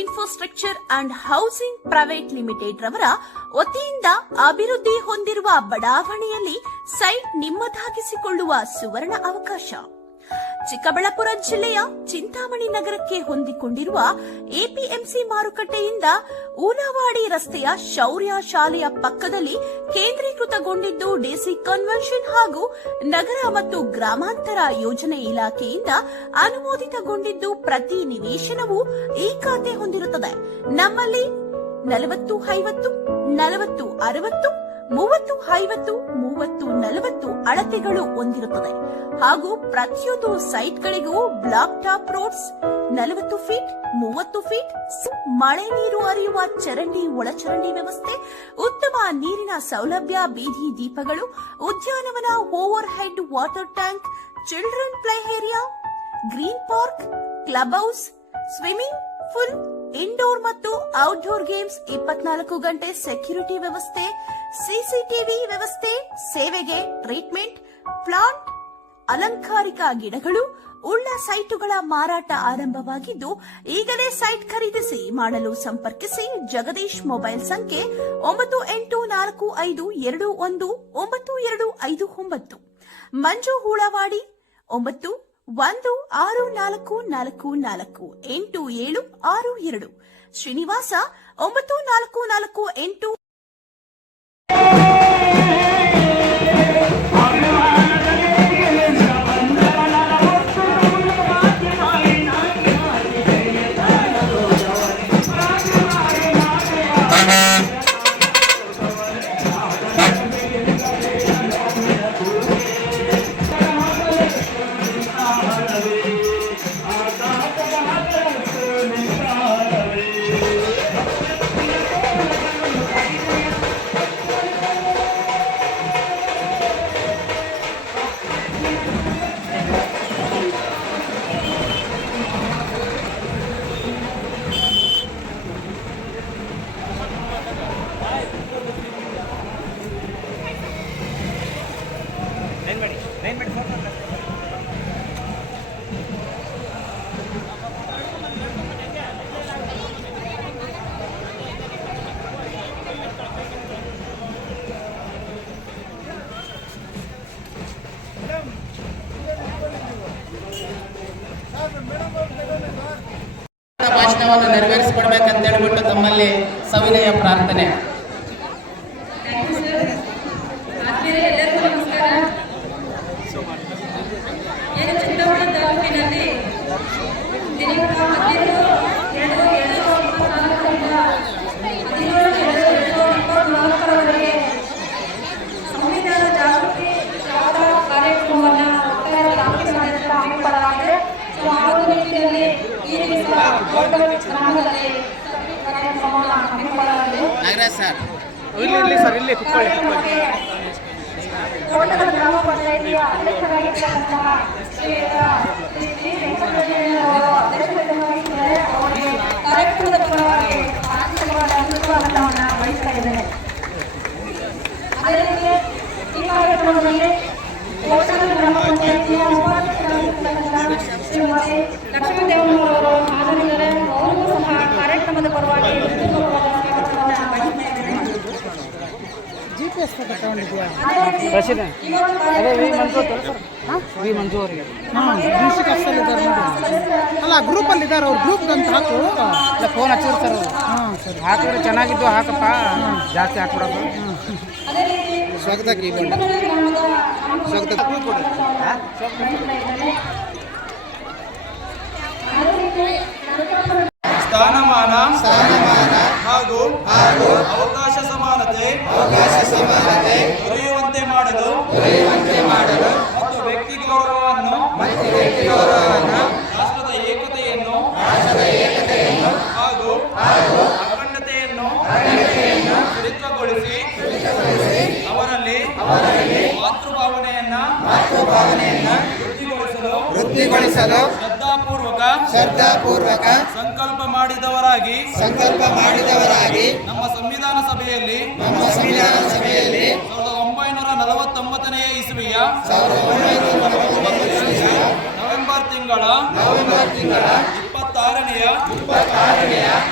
Infrastructure and housing private limited ರವರ ವತಿಯಿಂದ ಅಭಿವೃದ್ಧಿ ಹೊಂದಿರುವ ಬಡಾವಣೆಯಲ್ಲಿ ಸೈಟ್ ನಿಮ್ಮದಾಗಿಸಿಕೊಳ್ಳುವ ಸುವರ್ಣ ಅವಕಾಶ. ಚಿಕ್ಕಬಳ್ಳಾಪುರ ಜಿಲ್ಲೆಯ ಚಿಂತಾಮಣಿ ನಗರಕ್ಕೆ ಹೊಂದಿಕೊಂಡಿರುವ ಎಪಿಎಂಸಿ ಮಾರುಕಟ್ಟೆಯಿಂದ ಊನವಾಡಿ ರಸ್ತೆಯ ಶೌರ್ಯ ಶಾಲೆಯ ಪಕ್ಕದಲ್ಲಿ ಕೇಂದ್ರೀಕೃತಗೊಂಡಿದ್ದು ಡಿಸಿ ಕನ್ವೆನ್ಷನ್ ಹಾಗೂ ನಗರ ಮತ್ತು ಗ್ರಾಮಾಂತರ ಯೋಜನೆ ಇಲಾಖೆಯಿಂದ ಅನುಮೋದಿತಗೊಂಡಿದ್ದು ಪ್ರತಿ ನಿವೇಶನವು ಈ ಖಾತೆ ಹೊಂದಿರುತ್ತದೆ. ನಮ್ಮಲ್ಲಿ 40-50, 40-60, 30-50, 30-40 ಅಳತೆಗಳು ಹೊಂದಿರುತ್ತದೆ ಹಾಗೂ ಪ್ರತಿಯೊಂದು ಸೈಟ್ಗಳಿಗೂ black top roads 40 feet, 30 feet, ಮಳೆ ನೀರು ಹರಿಯುವ ಚರಂಡಿ ಒಳಚರಂಡಿ ವ್ಯವಸ್ಥೆ, ಉತ್ತಮ ನೀರಿನ ಸೌಲಭ್ಯ, ಬೀದಿ ದೀಪಗಳು, ಉದ್ಯಾನವನ, over head water tank, children play area, green park, club house, swimming pool, indoor ಮತ್ತು ಔಟ್ಡೋರ್ ಗೇಮ್ಸ್, 24 ಗಂಟೆ ಸೆಕ್ಯೂರಿಟಿ ವ್ಯವಸ್ಥೆ, ಸಿಸಿಟಿವಿ ವ್ಯವಸ್ಥೆ, ಸೇವೆಗೆ ಟ್ರೀಟ್ಮೆಂಟ್ ಪ್ಲಾಂಟ್, ಅಲಂಕಾರಿಕ ಗಿಡಗಳು ಉಳ್ಳ ಸೈಟುಗಳ ಮಾರಾಟ ಆರಂಭವಾಗಿದ್ದು ಈಗಲೇ ಸೈಟ್ ಖರೀದಿಸಿ ಮಾಡಲು ಸಂಪರ್ಕಿಸಿ. ಜಗದೀಶ್ ಮೊಬೈಲ್ ಸಂಖ್ಯೆ 9845219259. ಮಂಜು ಹೂಳವಾಡಿ 9164448762. ಶ್ರೀನಿವಾಸ 9448. ಭಾಷಣವನ್ನು ನೆರವೇರಿಸಿಕೊಡ್ಬೇಕಂತ ಹೇಳ್ಬಿಟ್ಟು ತಮ್ಮಲ್ಲಿ ಸವಿನಯ ಪ್ರಾರ್ಥನೆ. ನಾಗರಾಜ್ ಸರ್ ಇಲ್ಲಿ ಸರ್ ಇಲ್ಲಿ ಕುತ್ಕೊಳ್ಳಿ. ಗ್ರಾಮ ಪಂಚಾಯಿತಿಯ ಅಧ್ಯಕ್ಷರಾಗಿರ್ತಕ್ಕಂತಹ ಕಾರ್ಯಕ್ರಮದ ಪರವಾಗಿ ಆರ್ಥಿಕವಾದ ಸ್ವಾಗತವನ್ನು ಬಯಸ್ತಾ ಇದ್ದೇನೆ. ಅದೇ ರೀತಿ ಈ ಕಾರ್ಯಕ್ರಮದಲ್ಲಿ ಗ್ರಾಮ ಪಂಚಾಯಿತಿಯ ಉಪಾಧ್ಯಕ್ಷರಾಗಿರ್ತಕ್ಕಂತಹ ಶ್ರೀಮತಿ ಲಕ್ಷ್ಮೀದೇವನವರು ಹಾಜರಿದ್ದಾರೆ. ಅವರಿಗೂ ಸಹ ಕಾರ್ಯಕ್ರಮದ ಪರವಾಗಿ ಅಲ್ಲ ಗ್ರೂಪಲ್ಲಿ ಇದ್ದಾರೆ ಅವ್ರು ಗ್ರೂಪ್ ಅಂತ ಹಾಕು ಫೋನ್ ಹಚ್ಚಿರ್ತಾರೆ ಅವರು. ಹಾಕಿದ್ರೆ ಚೆನ್ನಾಗಿದ್ದು ಹಾಕಪ್ಪ, ಜಾಸ್ತಿ ಹಾಕ್ಬಿಡೋದು. ಸ್ವಾಗತಕ್ಕೆ ಸ್ಥಾನಮಾನ ಹಾಗೂ ಅವಕಾಶ ಸಮಾನತೆ ದೊರೆಯುವಂತೆ ಮಾಡಲು ಮತ್ತು ವ್ಯಕ್ತಿ ಗೌರವವನ್ನು ರಾಷ್ಟ್ರದ ಏಕತೆಯನ್ನು ಹಾಗೂ ಅಖಂಡತೆಯನ್ನು ಸ್ಥಿರಗೊಳಿಸಿ ಅವರಲ್ಲಿ ಮಾತೃಭಾವನೆಯನ್ನ ವೃದ್ಧಿಗೊಳಿಸಲು ಶ್ರದ್ಧಾಪೂರ್ವಕ ಸಂಕಲ್ಪ ಮಾಡಿದವರಾಗಿ ನಮ್ಮ ಸಂವಿಧಾನ ಸಭೆಯಲ್ಲಿ 1949ನೇ ಇಸವಿಯ ನವೆಂಬರ್ ತಿಂಗಳ 26ನೆಯ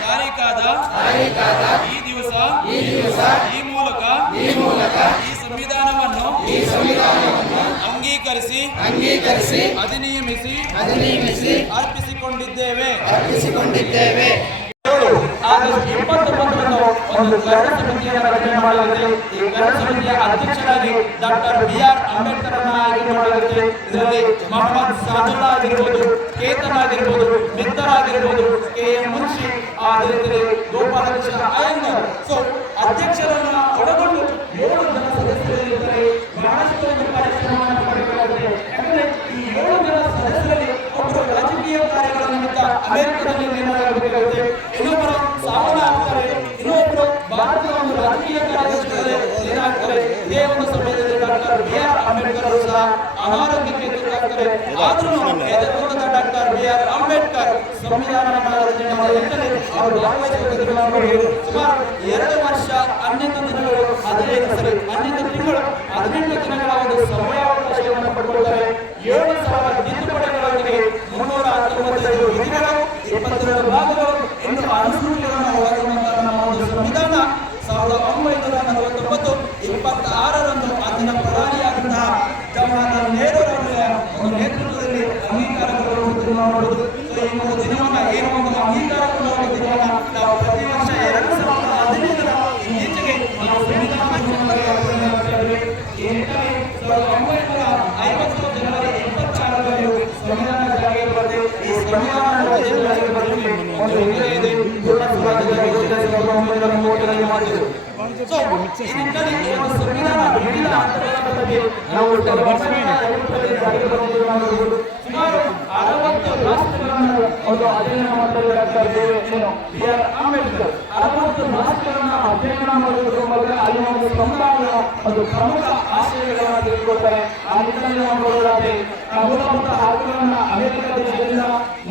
ತಾರೀಖಾದ ಈ ದಿವಸ ಈ ಮೂಲಕ ಈ ಸಂವಿಧಾನವನ್ನು ಅಂಗೀಕರಿಸಿ ಅಧಿನಿಯಮಿಸಿ ಅರ್ಪಿಸಿಕೊಂಡಿದ್ದೇವೆ. ಆಗಸ್ಟ್ 29ರಂದು ಒಂದು ಕರಡು ಸಮಿತಿಯನ್ನು ರಚನೆ ಮಾಡಲಾಗಿದೆ. ಈ ಕರಡು ಸಮಿತಿಯ ಅಧ್ಯಕ್ಷರಾಗಿ ಡಾಕ್ಟರ್ ಬಿ.ಆರ್. ಅಂಬೇಡ್ಕರ್ ಅನ್ನು ಆಯ್ಕೆ ಮಾಡಲಾಗಿದೆ. ಇದರಲ್ಲಿ ಮೊಹಮ್ಮದ್ ಸಾದುಲ್ಲಾ ಆಗಿರ್ಬೋದು, ಕೇತನ್ ಆಗಿರ್ಬೋದು, ಮಿತ್ತರ್ ಆಗಿರ್ಬೋದು, ಕೆ.ಎಂ. ಮುನ್ಷಿ, ಅದೇ ರೀತಿ ಗೋಪಾಲಕೃಷ್ಣ ಅಯ್ಯಂಗಾರ್. ಸೊ ಅಧ್ಯಕ್ಷರನ್ನ ಒಳಗೊಂಡು 7 ಜನ ಸದಸ್ಯರಿದ್ದಾರೆ. ಬಹಳಷ್ಟು ಒಂದು ಕಾರ್ಯಕ್ರಮವನ್ನು ಮಾಡಬೇಕಾಗಿದೆ. ಯಾಕಂದ್ರೆ ಈ 7 ಜನ ಸದಸ್ಯರಲ್ಲಿ ಒಬ್ಬರು ರಾಜಕೀಯ ಕಾರ್ಯಗಳ ನಿಮಿತ್ತ ಅಮೆರಿಕದಲ್ಲಿ ನೇಮಕವಾಗಬೇಕಾಗುತ್ತೆ, ಇನ್ನೊಬ್ಬರು ಸಾವನ್ನ ಆಗ್ತಾರೆ, ಇನ್ನೊಬ್ಬರು ಭಾರತದ ಒಂದು ರಾಜಕೀಯ ಕಾರ್ಯದರ್ಶಿಗಳಲ್ಲಿ ಏನಾಗ್ತಾರೆ. ಇದೇ ಒಂದು ಸಮಯದಲ್ಲಿ ಡಾಕ್ಟರ್ ಬಿ.ಆರ್. ಅಂಬೇಡ್ಕರ್ ಅವರು ಸಹ ಅನಾರೋಗ್ಯಕ್ಕೆ ತುತ್ತಾಗ್ತಾರೆ. ಆದ್ರೂ ಎದುರಾದ ಡಾಕ್ಟರ್ ಬಿ.ಆರ್. ಅಂಬೇಡ್ಕರ್ ಸಂವಿಧಾನವನ್ನು ರಚನೆ ಮಾಡಿದರೆ ಅವರು ಭಾಗವಹಿಸಬೇಕು. ಸುಮಾರು 2 ವರ್ಷ 11 ದಿನಗಳು 11 ತಿಂಗಳು 18 ದಿನಗಳ ಒಂದು ಸಮಯಾವಕಾಶವನ್ನು ಪಡೆದುಕೊಳ್ಳುತ್ತಾರೆ. 7,000 ತಿದ್ದುಪಡಿಗಳೊಂದಿಗೆ 395 ವಿಧಿಗಳು, 22 ಭಾಗಗಳು, 8 ಅನುಸೂಚಿಗಳನ್ನು ಒಳಗೊಂಡಂತಹ ನಮ್ಮ ಒಂದು ಸಂವಿಧಾನ 1949 26ರಂದು ಅಂದಿನ ಪ್ರಧಾನಿಯಾದಂತಹ ಜವಾಹರಲಾಲ್ ನೆಹರೂರವರ ಒಂದು ನೇತೃತ್ವದಲ್ಲಿ ಅಂಗೀಕಾರಗೊಳ್ಳುವುದನ್ನು ನೋಡುವುದು. ಈ ಒಂದು ದಿನವನ್ನು ಏನು ಒಂದು ಅಂಗೀಕಾರಗೊಂಡ ಒಂದು ದಿನವನ್ನು ನಾವು ಪ್ರತಿ ವರ್ಷ 2015ರ ಈಚೆಗೆ ನಾವು ಸಂವಿಧಾನ ದಿನವಾಗಿ ಆಚರಿಸುತ್ತೇವೆ. ಈ ನಿಟ್ಟಿನಲ್ಲಿ 1950 ಜನವರಿ 26ರಂದು ಸಂವಿಧಾನ ಜಾರಿಗೆ ಬಂದಿದೆ. ಈ ಸಂವಿಧಾನ ಜಾರಿಗೆ ಬರಲಿಕ್ಕೆ ಒಂದು ಹಿನ್ನೆಲೆ ಇದೆ. ಪೂರ್ಣ ಸ್ವರಾಜ್ಯದ ಯೋಜನೆ 1930ರಲ್ಲಿ ಮಾಡಿದರು. ಸೊ ಈ ನಿಟ್ಟಿನಲ್ಲಿ ಈ ಒಂದು ಸಂವಿಧಾನ ವಿವಿಧ ಹಂತಗಳ ಬಗ್ಗೆ ನಾವು ಸುಮಾರು 60 ರಾಷ್ಟ್ರಗಳನ್ನು ಒಂದು ಅಧ್ಯಯನ ಮಾಡಲು ಡಾಕ್ಟರ್ ಬಿ.ಆರ್. ಅಂಬೇಡ್ಕರ್ 60 ರಾಷ್ಟ್ರಗಳನ್ನು ಅಧ್ಯಯನ ಮಾಡುವುದರ ಮೂಲಕ ಅಲ್ಲಿ ಒಂದು ಸಮುದಾಯದ ಒಂದು ಪ್ರಮುಖ ಆಶಯಗಳನ್ನು ತೆಗೆದುಕೊಳ್ತಾರೆ. ಆ ನಿಟ್ಟಿನಲ್ಲಿ ನಾವು ನೋಡೋದಾದ್ರೆ ಮೂಲಭೂತ ಹಕ್ಕುಗಳನ್ನು ಅಮೆರಿಕ ದೇಶದಿಂದ,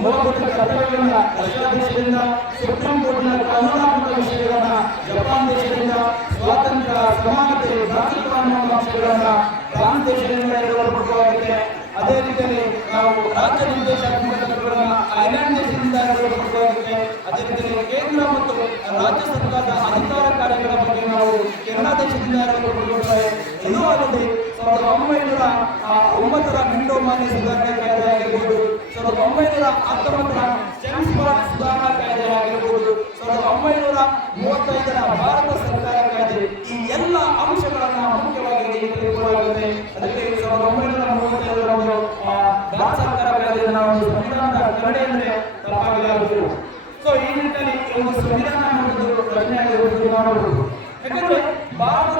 ಮೂಲಭೂತ ಕರ್ತವ್ಯಗಳನ್ನ ರಷ್ಯಾ ದೇಶದಿಂದ, ಸುಪ್ರೀಂ ಕೋರ್ಟ್ನ ಕಾನೂನಾತ್ಮಕ ವಿಷಯಗಳನ್ನ ಜಪಾನ್ ದೇಶದಿಂದ, ಸ್ವಾತಂತ್ರ್ಯ, ಸಮಾನತೆ, ಜಾತಿಗಳನ್ನು ಅಂಶಗಳನ್ನ ಫ್ರಾನ್ಸ್ ದೇಶದಿಂದ ಪಡೆದುಕೊಳ್ಳಲಾಗಿದೆ. ಅದೇ ರೀತಿಯಲ್ಲಿ ನಾವು ರಾಜ್ಯ ನಿರ್ದೇಶಾತ್ಮಕ ತತ್ವಗಳನ್ನು ಐರ್ಲೆಂಡ್ ದೇಶದಿಂದ ಪಡೆದುಕೊಳ್ಳಲಾಗಿದೆ. ಅದೇ ರೀತಿಯಲ್ಲಿ ಕೇಂದ್ರ ಮತ್ತು ರಾಜ್ಯ ಸರ್ಕಾರದ ಅಧಿಕಾರ ಕಾರ್ಯಗಳ ಬಗ್ಗೆ ನಾವು ಕೆನಡಾ ದೇಶದಿಂದ ಪಡೆದುಕೊಳ್ಳುತ್ತೇವೆ. ಇದು ಅಲ್ಲದೆ 1909ರ ಮಿಂಡೋಮಾನಿ ಸುಧಾರಣಾ ಕಾಯ್ದೆ ಆಗಿರಬಹುದು, 1919ರ ಸ್ಟೆಮ್ಸ್ಬರ್ಗ್ ಸುಧಾರಣಾ ಕಾಯ್ದೆ ಆಗಿರಬಹುದು, 1935ರ ಭಾರತ ಸರ್ಕಾರ ಕಾಯ್ದೆ, ಈ ಎಲ್ಲ ಅಂಶಗಳನ್ನು ಮುಖ್ಯವಾಗಿ ತೆಗೆದುಕೊಳ್ಳಲಾಗಿದೆ. ಅದಕ್ಕೆ 1935ರ ಭಾರತ ಸರ್ಕಾರ ಕಾಯ್ದೆ ನಾವು ಸಂವಿಧಾನದ ಕರಡೆ ಅಂದರೆ ತಪ್ಪಾಗಲಾರದು. ಸೊ ಈ ನಿಟ್ಟಿನಲ್ಲಿ ಒಂದು ಸಂವಿಧಾನ ರಚನೆ ಆಗಿರುವುದು ನೋಡಬಹುದು. ಯಾಕಂದ್ರೆ ಭಾರತ